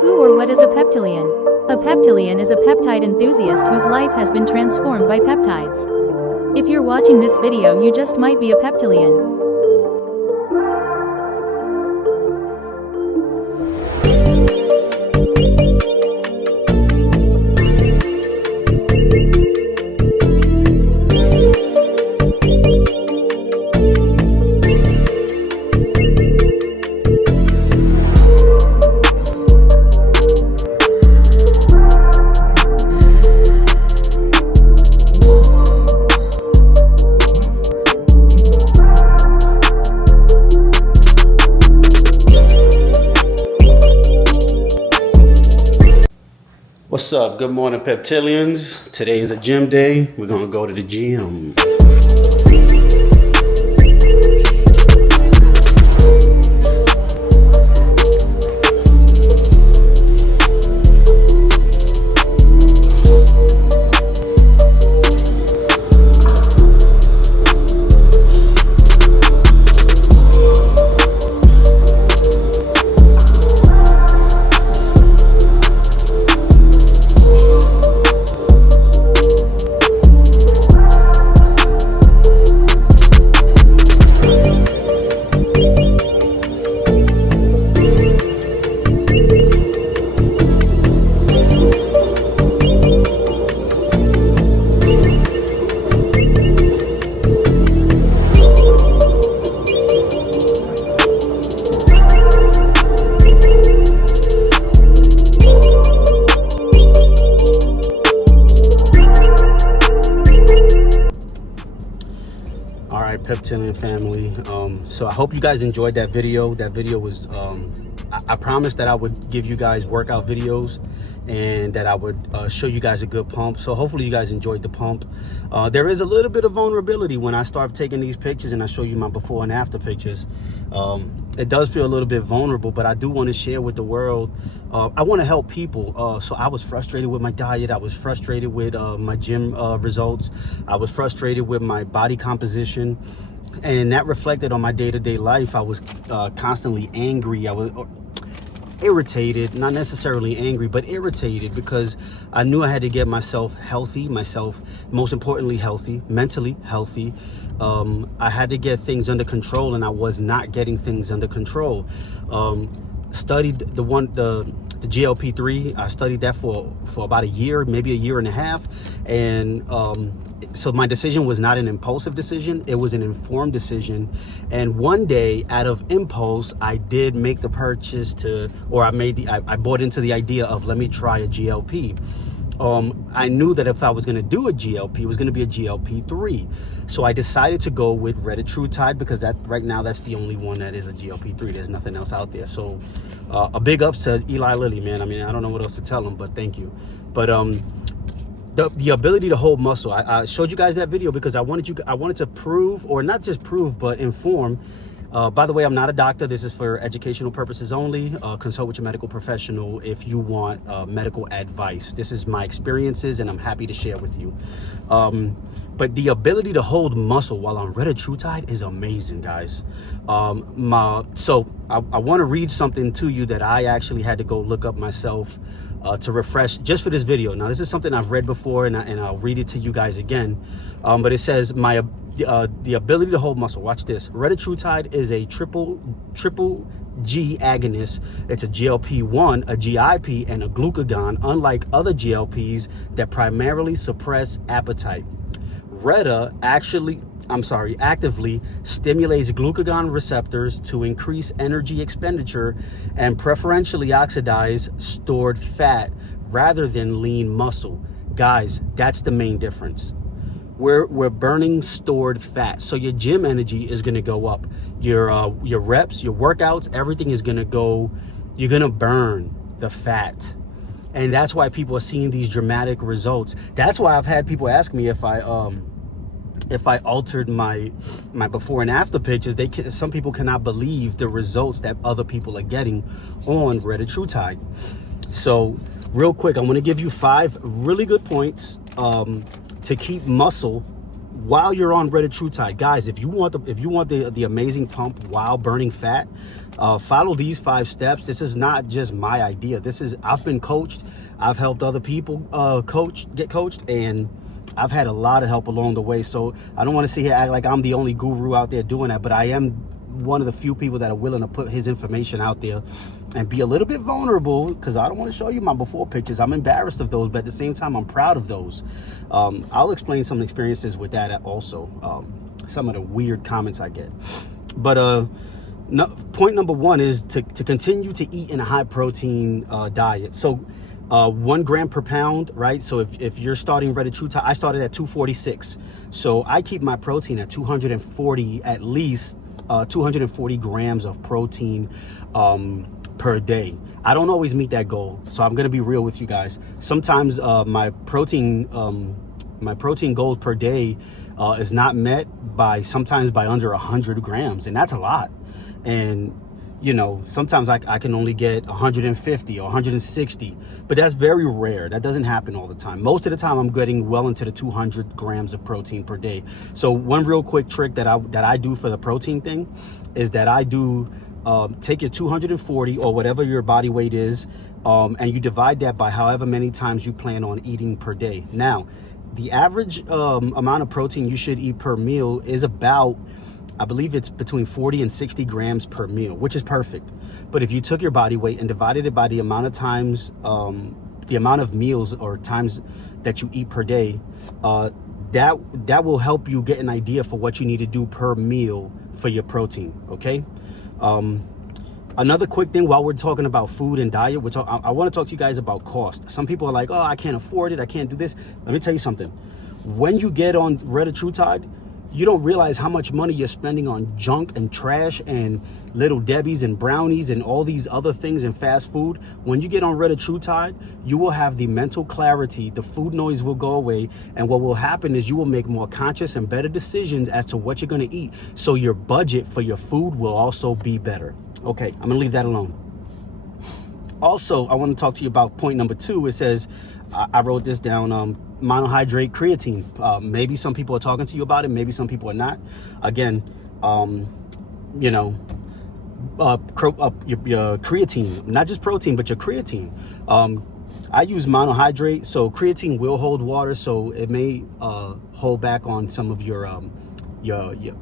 Who or what is a peptilian? A peptilian is a peptide enthusiast whose life has been transformed by peptides. If you're watching this video, you just might be a peptilian. What's up? Good morning, Peptilians. Today is a gym day. We're gonna go to the gym. Peptilian family, so I hope you guys enjoyed that video. That video was I promised that I would give you guys workout videos and that I would show you guys a good pump. So hopefully you guys enjoyed the pump. There is a little bit of vulnerability when I start taking these pictures and I show you my before and after pictures. It does feel a little bit vulnerable, but I do want to share with the world. I want to help people. So I was frustrated with my diet. I was frustrated with my gym results. I was frustrated with my body composition, and that reflected on my day-to-day life. I was constantly angry. I was irritated, not necessarily angry, but irritated, because I knew I had to get myself healthy, most importantly healthy, mentally healthy. I had to get things under control, and I was not getting things under control. Studied the GLP-3. I studied that for about a year, maybe a year and a half, and so my decision was not an impulsive decision. It was an informed decision. And one day, out of impulse, I did make the purchase I bought into the idea of, let me try a GLP. I knew that if I was going to do a GLP, it was going to be a GLP-3. So I decided to go with Retatrutide, because right now that's the only one that is a GLP-3. There's nothing else out there. So a big ups to Eli Lilly, man. I mean, I don't know what else to tell him, but thank you. But the ability to hold muscle, I showed you guys that video because I wanted to prove, or not just prove, but inform. By the way, I'm not a doctor. This is for educational purposes only. Consult with your medical professional if you want medical advice. This is my experiences, and I'm happy to share with you. But the ability to hold muscle while on Retatrutide is amazing, guys. So I want to read something to you that I actually had to go look up myself to refresh just for this video. Now, this is something I've read before, and I'll read it to you guys again. But it says, the ability to hold muscle. Watch this. Retatrutide is a triple G agonist. It's a GLP-1, a GIP, and a glucagon, unlike other GLPs that primarily suppress appetite. Reta actively stimulates glucagon receptors to increase energy expenditure and preferentially oxidize stored fat rather than lean muscle. Guys, that's the main difference. We're burning stored fat, so your gym energy is going to go up. Your reps, your workouts, everything is going to go. You're going to burn the fat, and that's why people are seeing these dramatic results. That's why I've had people ask me if I altered my before and after pictures. Some people cannot believe the results that other people are getting on Retatrutide. So real quick, I'm going to give you 5 really good points to keep muscle while you're on Retatrutide, guys, if you want the amazing pump while burning fat, follow these 5 steps. This is not just my idea. I've been coached. I've helped other people get coached, and I've had a lot of help along the way. So I don't want to sit here act like I'm the only guru out there doing that, but I am one of the few people that are willing to put his information out there and be a little bit vulnerable, because I don't want to show you my before pictures. I'm embarrassed of those, but at the same time, I'm proud of those. I'll explain some experiences with that also, some of the weird comments I get. But point number 1 is to continue to eat in a high protein diet. So 1 gram per pound, right? So if you're starting Retatrutide, I started at 246. So I keep my protein at 240, at least 240 grams of protein per day. I don't always meet that goal, so I'm gonna be real with you guys. Sometimes my protein goals per day is not met sometimes by under 100 grams, and that's a lot. And you know, sometimes I can only get 150 or 160, but that's very rare. That doesn't happen all the time. Most of the time, I'm getting well into the 200 grams of protein per day. So one real quick trick that I do for the protein thing is that I do take your 240 or whatever your body weight is, and you divide that by however many times you plan on eating per day. Now, the average amount of protein you should eat per meal is about, I believe it's between 40 and 60 grams per meal, which is perfect. But if you took your body weight and divided it by the amount of times, the amount of meals or times that you eat per day, that will help you get an idea for what you need to do per meal for your protein, okay? Another quick thing while we're talking about food and diet, I want to talk to you guys about cost. Some people are like, oh, I can't afford it, I can't do this. Let me tell you something. When you get on Retatrutide, you don't realize how much money you're spending on junk and trash and Little Debbie's and brownies and all these other things and fast food. When you get on Retatrutide, you will have the mental clarity, the food noise will go away, and what will happen is you will make more conscious and better decisions as to what you're going to eat. So your budget for your food will also be better. Okay, I'm going to leave that alone. Also, I want to talk to you about point number 2. It says, I wrote this down, monohydrate creatine. Maybe some people are talking to you about it, maybe some people are not. Again, you know, your creatine, not just protein, but your creatine. I use monohydrate, so creatine will hold water, so it may hold back on some of your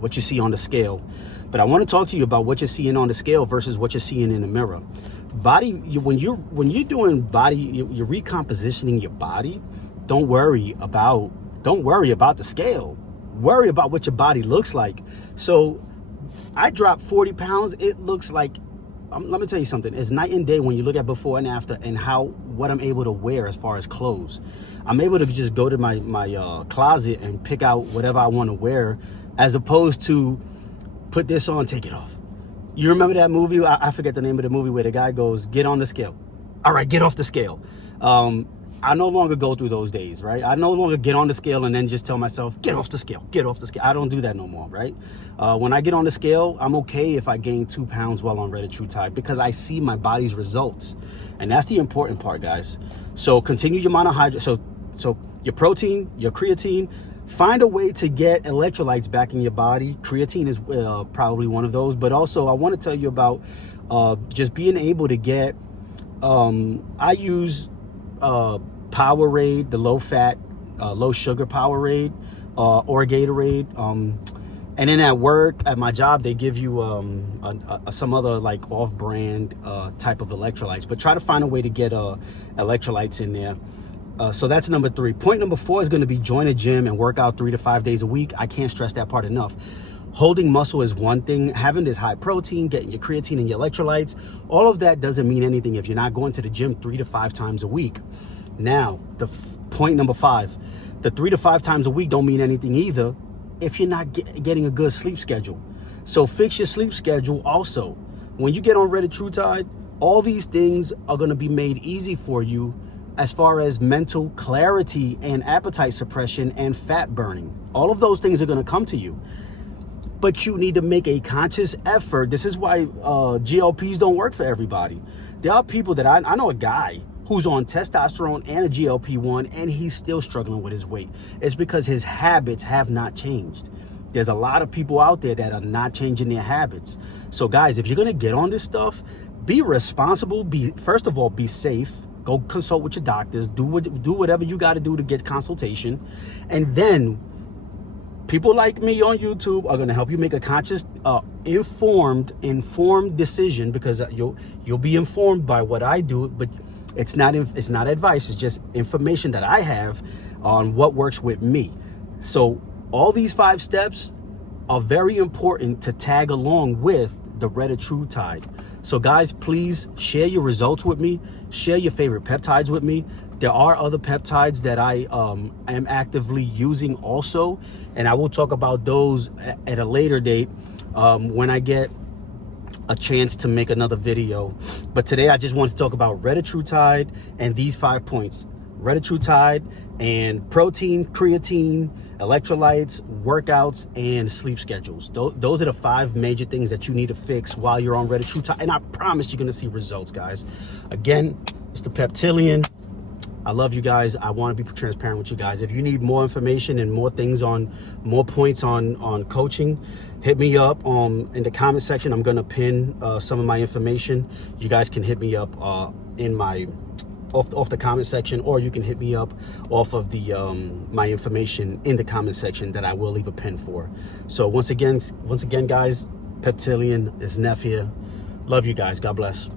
what you see on the scale. But I want to talk to you about what you're seeing on the scale versus what you're seeing in the mirror. When you're doing body, you're recompositioning your body. Don't worry about the scale. Worry about what your body looks like. So I dropped 40 pounds. It looks like, let me tell you something. It's night and day when you look at before and after, and what I'm able to wear as far as clothes. I'm able to just go to my closet and pick out whatever I want to wear, as opposed to put this on, take it off. You remember that movie? I forget the name of the movie where the guy goes, get on the scale. All right, get off the scale. I no longer go through those days, right? I no longer get on the scale and then just tell myself, get off the scale, get off the scale. I don't do that no more, right? When I get on the scale, I'm okay if I gain 2 pounds while on Retatrutide, because I see my body's results. And that's the important part, guys. So continue your monohydrate. So your protein, your creatine, find a way to get electrolytes back in your body. Creatine is probably one of those. But also, I want to tell you about just being able to get, I use Powerade, the low-fat, low-sugar Powerade, or Gatorade. And then at work, at my job, they give you some other like off-brand type of electrolytes. But try to find a way to get electrolytes in there. So that's number 3. Point number 4 is going to be join a gym and work out 3 to 5 days a week. I can't stress that part enough. Holding muscle is one thing. Having this high protein, getting your creatine and your electrolytes, all of that doesn't mean anything if you're not going to the gym 3 to 5 times a week. Now, point number 5, the 3 to 5 times a week don't mean anything either if you're not getting a good sleep schedule. So fix your sleep schedule also. When you get on Retatrutide, all these things are going to be made easy for you as far as mental clarity and appetite suppression and fat burning. All of those things are going to come to you. But you need to make a conscious effort. This is why GLPs don't work for everybody. There are people that I know a guy who's on testosterone and a GLP-1 and he's still struggling with his weight. It's because his habits have not changed. There's a lot of people out there that are not changing their habits. So guys, if you're gonna get on this stuff, be responsible. First of all, be safe. Go consult with your doctors. Do whatever you got to do to get consultation, and then people like me on YouTube are gonna help you make a conscious, informed decision, because you'll be informed by what I do, but it's not advice. It's just information that I have on what works with me. So all these 5 steps are very important to tag along with the Retatrutide. So guys, please share your results with me. Share your favorite peptides with me. There are other peptides that I am actively using also, and I will talk about those at a later date when I get a chance to make another video. But today I just want to talk about Retatrutide and these 5 points. Retatrutide and protein, creatine, electrolytes, workouts, and sleep schedules. Those are the 5 major things that you need to fix while you're on Retatrutide, and I promise you're gonna see results, guys. Again, it's the Peptilian. I love you guys. I want to be transparent with you guys. If you need more information and more things more points on coaching, hit me up in the comment section. I'm gonna pin some of my information. You guys can hit me up in my off the comment section, or you can hit me up off of the my information in the comment section that I will leave a pin for. So once again guys, Peptilian is Neff here. Love you guys. God bless.